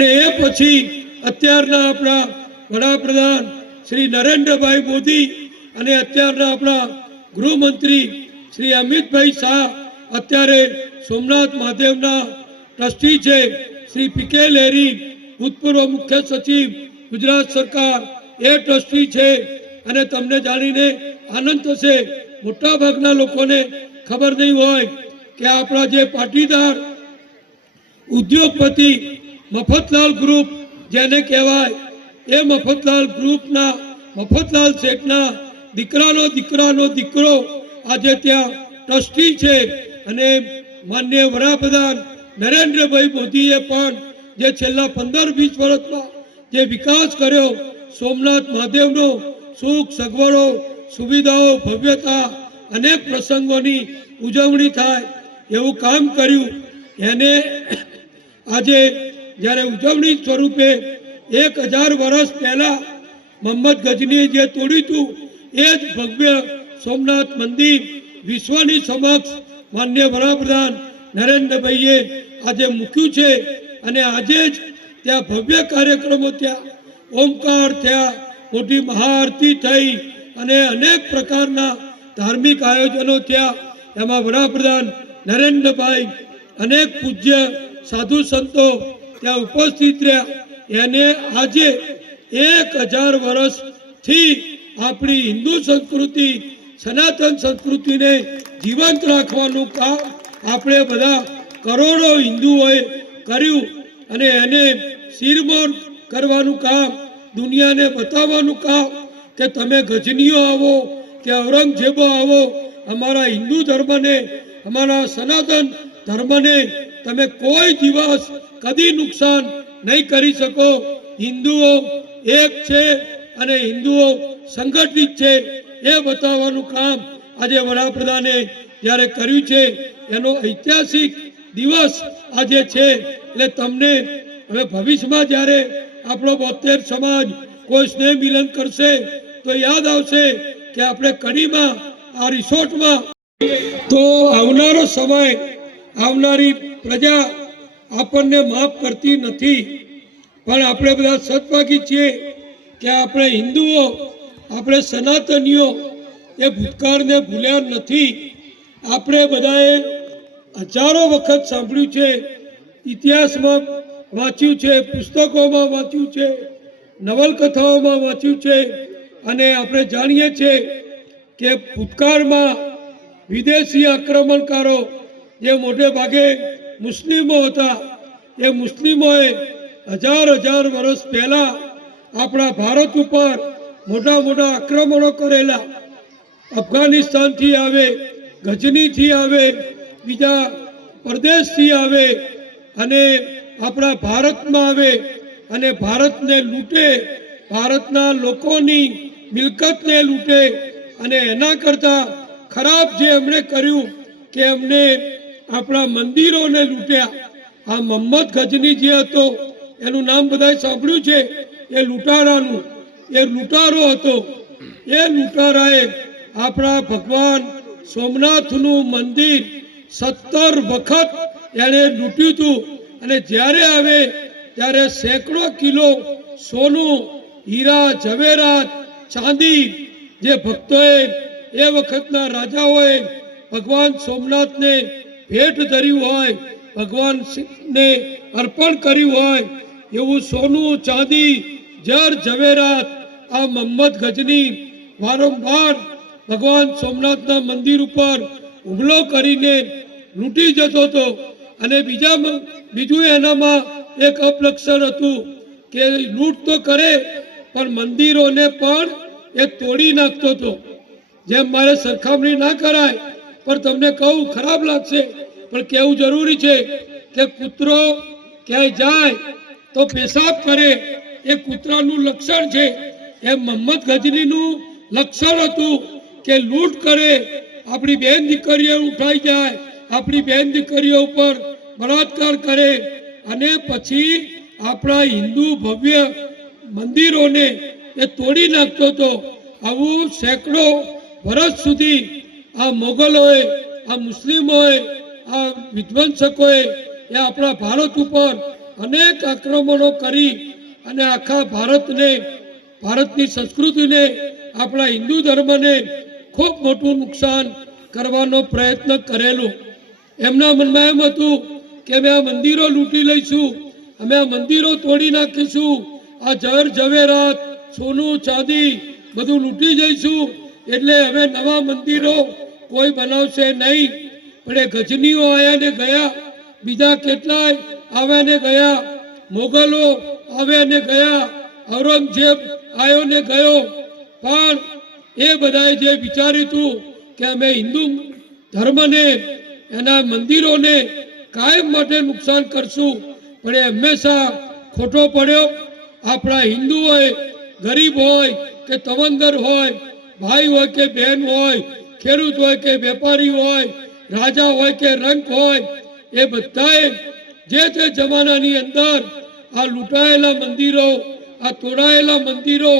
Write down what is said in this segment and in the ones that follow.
અને એ પછી અત્યારના આપણા વડાપ્રધાન શ્રી નરેન્દ્રભાઈ મોદી અને અત્યારના આપણા ગૃહમંત્રી શ્રી અમિતભાઈ શાહ અત્યારે સોમનાથ મહાદેવના ટ્રસ્ટી છે, શ્રી પી.કે. લહેરી ભૂતપૂર્વ મુખ્ય સચિવ ગુજરાત સરકાર એ ટ્રસ્ટી છે। અને તમને જાણીને આનંદ થશે, મોટાભાગના લોકોને ખબર નહીં હોય કે આપણા જે પાટીદાર ઉદ્યોગપતિ મફતલાલ ગ્રુપ જેને કહેવાય, એ મફતલાલ ગ્રુપના મફતલાલ શેઠના દીકરાનો દીકરો આજે ત્યાં ટ્રસ્ટી છે। અને માનનીય વડાપ્રધાન નરેન્દ્રભાઈ મોદીએ પણ જે છેલ્લા 15-20 વર્ષમાં જે વિકાસ કર્યો, સોમનાથ મહાદેવનો સુખ સગવડો સુવિધાઓ ભવ્યતા અનેક પ્રસંગોની ઉજવણી થાય એવું કામ કર્યું। એને આજે જ્યારે ઉજવણી સ્વરૂપે 1000 વર્ષ પહેલા મોહમ્મદ ગજનીએ જે તોડ્યું હતું એ જ ભવ્ય સોમનાથ મંદિર વિશ્વની સમક્ષ માનનીય વડાપ્રધાન નરેન્દ્રભાઈએ આજે મૂક્યું છે। અને આજે જ ત્યાં ભવ્ય કાર્યક્રમો થયા, ઓમકાર થયા, મોટી મહાઆરતી થઈ અને અનેક પ્રકારના ધાર્મિક આયોજનો થયા। એમાં વડાપ્રધાન નરેન્દ્રભાઈ અનેક પૂજ્ય સાધુ સંતો ત્યાં ઉપસ્થિત રહ્યા। એને આજે 1000 વર્ષથી આપણી હિન્દુ સંસ્કૃતિ સનાતન સંસ્કૃતિને જીવંત રાખવાનું કામ આપણે બધા કરોડો હિન્દુઓએ કર્યું। અને એને શિરમોર કરવાનું કામ, દુનિયાને બતાવવાનું કામ કે તમે ગજનીઓ આવો કે ઔરંગઝેબો આવો, અમારા હિન્દુ ધર્મને, અમારા સનાતન ધર્મને તમે કોઈ દિવસ કદી નુકસાન નહીં કરી શકો। હિન્દુઓ એક છે અને હિન્દુઓ સંગઠિત છે એ બતાવવાનું કામ આજે વડાપ્રધાને જ્યારે કર્યું છે, એનો ઐતિહાસિક દિવસ આજે છે। એટલે તમને હવે ભવિષ્યમાં જ્યારે આપણો 72 સમાજ કોઈ સ્નેહ મિલન કરશે તો યાદ આવશે કે આપણે કડીમાં આ રિસોર્ટમાં તો આવનારો સમય, આવનારી પ્રજા આપણને માફ કરતી નથી, પણ આપણે બધા સદભાગી છીએ કે આપણે હિન્દુઓ, આપણે સનાતનીઓ એ ભૂતકાળને ભૂલ્યા નથી। આપણે બધાએ હજારો વખત સાંભળ્યું છે, ઇતિહાસમાં વાંચ્યું છે, પુસ્તકોમાં વાંચ્યું છે, નવલકથાઓમાં વાંચ્યું છે। અને આપણે જાણીએ છીએ કે ભૂતકાળમાં વિદેશી આક્રમણકારો જે મોટે ભાગે મુસ્લિમો હતા, એ મુસ્લિમોએ હજાર વર્ષ પહેલા આપણા ભારત ઉપર મોટા મોટા આક્રમણો કરેલા। અફઘાનિસ્તાનથી આવે, ગજનીથી આવે, બીજા પ્રદેશથી આવે અને આપણા ભારતમાં આવે અને ભારતને લૂંટે, ભારતના લોકોની મિલકતને લૂંટે। અને એના કરતાં ખરાબ જે એમણે કર્યું કે એમને આપણા મંદિરોને લૂંટ્યા। આ મોહમ્મદ ગજની જે હતો, એનું નામ બધાએ સાંભળ્યું છે, એ લૂંટારાનું, એ લૂંટારો હતો। એ લૂંટારાએ આપણા ભગવાન સોમનાથનું મંદિર 17 વખત એણે લૂંટ્યું હતું। અને જ્યારે આવે ત્યારે સેંકડો કિલો સોનું, હીરા, ઝવેરાત, ચાંદી જે ભક્તોએ, એ વખતના રાજાઓએ ભગવાન સોમનાથને ભેટ ધર્યું હોય, ભગવાનને અર્પણ કર્યું હોય એવું સોનું, ચાંદી, જર ઝવેરાત આ મોહમ્મદ ગજની વારંવાર ભગવાન સોમનાથના મંદિર ઉપર હુમલો કરીને લૂંટી જતો હતો। અને બીજું એનામાં એક અપલક્ષણ હતું કે લૂંટ તો કરે પણ મંદિરોને પણ એ તોડી નાખતો હતો। જેમ મારે સરખામણી ના કરાય પણ તમને કહું, ખરાબ લાગશે પણ કહેવું જરૂરી છે કે કૂતરો ક્યાંય જાય તો પેશાબ કરે, એ કૂતરાનું લક્ષણ છે। એ મોહમ્મદ ગજનીનું લક્ષણ હતું કે લૂંટ કરે, આપણી બહેન દીકરીઓ ઉઠાઈ જાય, આપણી બહેન દીકરીઓ ઉપર બળાત્કાર કરે અને પછી આપણા હિન્દુ ભવ્ય મંદિરોને એ તોડી નાખતો હતો। આવું સેંકડો વર્ષ સુધી આ મોગલોએ, આ મુસ્લિમોએ, આ વિધ્વંસકોએ એ આપણા ભારત ઉપર અનેક આક્રમણો કરી અને આખા ભારતને, ભારતની સંસ્કૃતિને, આપણા હિન્દુ ધર્મને ખૂબ મોટું નુકસાન કરવાનો પ્રયત્ન કરેલો. એમના મનમાં એમ હતું કે અમે આ મંદિરો લૂંટી લઈશું, અમે આ મંદિરો તોડી નાખીશું, આ ઝવેર ઝવેરાત, સોનું ચાંદી બધું લૂંટી જઈશું, એટલે હવે નવા મંદિરો કોઈ બનાવશે નહીં. પણ એ ગજનીઓ આવ્યા ને ગયા, બીજા કેટલાય આવ્યા ને ગયા, મોગલો આવ્યા ને ગયા, ઔરંગઝેબ આવ્યો ને ગયો, પણ એ બધાએ જે વિચાર્યું હતું કે અમે હિન્દુ ધર્મને, એના મંદિરોને કાયમ માટે નુકસાન કરશું, પણ એ હંમેશા ખોટો પડ્યો. આપણા હિન્દુ હોય, ગરીબ હોય કે તવંગર હોય, ભાઈ હોય કે બહેન હોય, ખેડૂત હોય કે વેપારી હોય, રાજા હોય કે રંક હોય, એ બધાએ જે તે જમાનાની અંદર આ લૂંટાયેલા મંદિરો, આ તોડાયેલા મંદિરો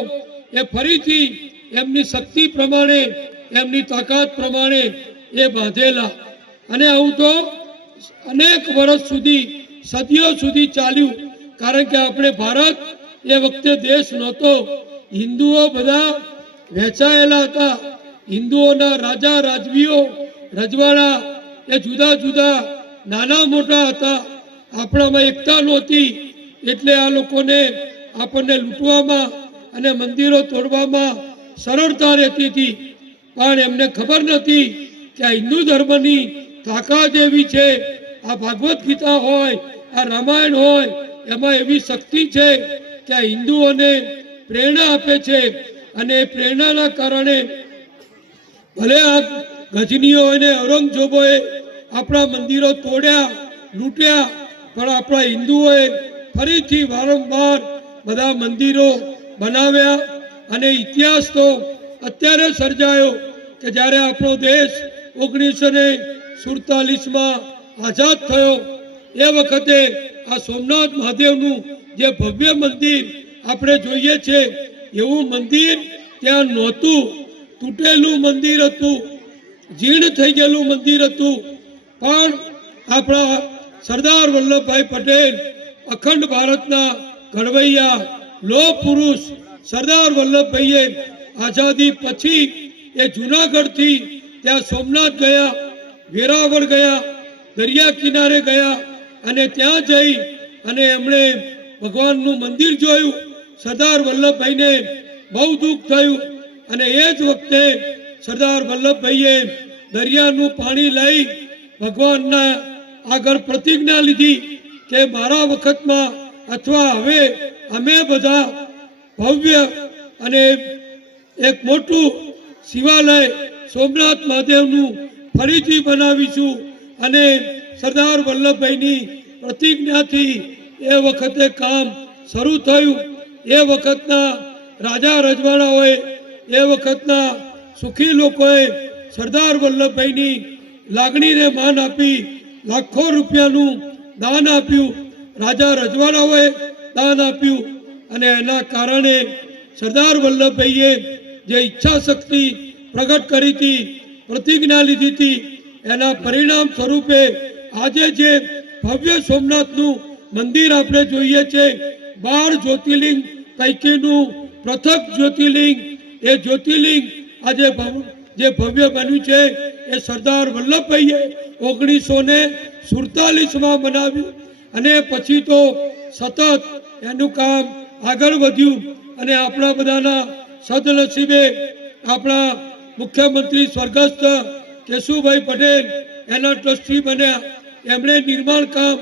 એ ફરીથી એમની શક્તિ પ્રમાણે, એમની તાકાત પ્રમાણે એ બાંધેલા. અને આવું તો અનેક વર્ષ સુધી, સદીઓ સુધી ચાલ્યું. કારણ કે આપણે ભારત એ વખતે દેશ નહોતો, હિન્દુઓ બધા વહેંચાયેલા હતા. હિન્દુઓના રાજા રાજવીઓ, રજવાડા એ જુદા જુદા નાના મોટા હતા. આપણામાં એકતા નહોતી, એટલે આ લોકોને આપણને લૂંટવામાં અને મંદિરો તોડવામાં સરળતા રહેતી હતી. પણ એમને ખબર નથી કે આ હિન્દુ ધર્મની તાકાત એવી છે, આ ભાગવત ગીતા હોય, આ રામાયણ હોય, એમાં એવી શક્તિ છે કે આ હિન્દુઓને પ્રેરણા આપે છે. અને એ પ્રેરણાના કારણે ભલે આ ગજનીઓ અને ઔરંગઝેબોએ આપણા મંદિરો તોડ્યા, લૂંટ્યા, પણ આપણા હિન્દુઓએ ફરીથી વારંવાર બધા મંદિરો બનાવ્યા. અને ઇતિહાસ તો અત્યારે સર્જાયો કે જ્યારે આપણો દેશ 1947માં આઝાદ થયો, એ વખતે આ સોમનાથ મહાદેવનું જે ભવ્ય મંદિર આપણે જોઈએ છે, એવું મંદિર ત્યાં નહોતું. તૂટેલું મંદિર હતું, જીર્ણ થઈ ગયેલું મંદિર હતું. પણ આપણા સરદાર વલ્લભભાઈ પટેલ, અખંડ ભારતના ઘડવૈયા, લોહ પુરુષ સરદાર વલ્લભભાઈએ આઝાદી પછી એ જુનાગઢથી ત્યાં સોમનાથ ગયા, વેરાવળ ગયા, દરિયા કિનારે ગયા, અને ત્યાં જઈ અને એમણે ભગવાનનું મંદિર જોયું. સરદાર વલ્લભભાઈને બહુ દુઃખ થયું, અને એ જ વખતે સરદાર વલ્લભભાઈએ દરિયાનું પાણી લઈ ભગવાનના આગળ પ્રતિજ્ઞા લીધી કે મારા વખતમાં અથવા હવે અમે બધા ભવ્ય અને એક મોટું શિવાલય સોમનાથ મહાદેવનું ફરીથી બનાવીશું. અને સરદાર વલ્લભભાઈની પ્રતિજ્ઞાથી એ વખતે કામ શરૂ થયું. એ વખતના રાજા રજવાડાઓએ, એ વખતના સુખી લોકોએ સરદાર વલ્લભભાઈની લાગણીને માન આપી લાખો રૂપિયાનું દાન આપ્યું. રાજા રજવાડાઓએ દાન આપ્યું, અને એના કારણે સરદાર વલ્લભભાઈએ જે ઈચ્છા શક્તિ પ્રગટ કરી હતી, પ્રતિજ્ઞા લીધી હતી, એના પરિણામ સ્વરૂપે આજે જે ભવ્ય સોમનાથનું મંદિર આપણે જોઈએ છે, 12 જ્યોતિર્લિંગ પૈકીનું પ્રથમ જ્યોતિર્લિંગ, એ જ્યોતિર્લિંગ આજે જે ભવ્ય બન્યું છે, એ સરદાર વલ્લભભાઈએ 1947માં બનાવ્યું. અને પછી તો સતત એનું કામ આગળ વધ્યું. અને આપણા બધાના સદનસીબે આપણા મુખ્યમંત્રી સ્વર્ગસ્થ કેશુભાઈ પટેલ એના ટ્રસ્ટી બન્યા. એમણે નિર્માણ કામ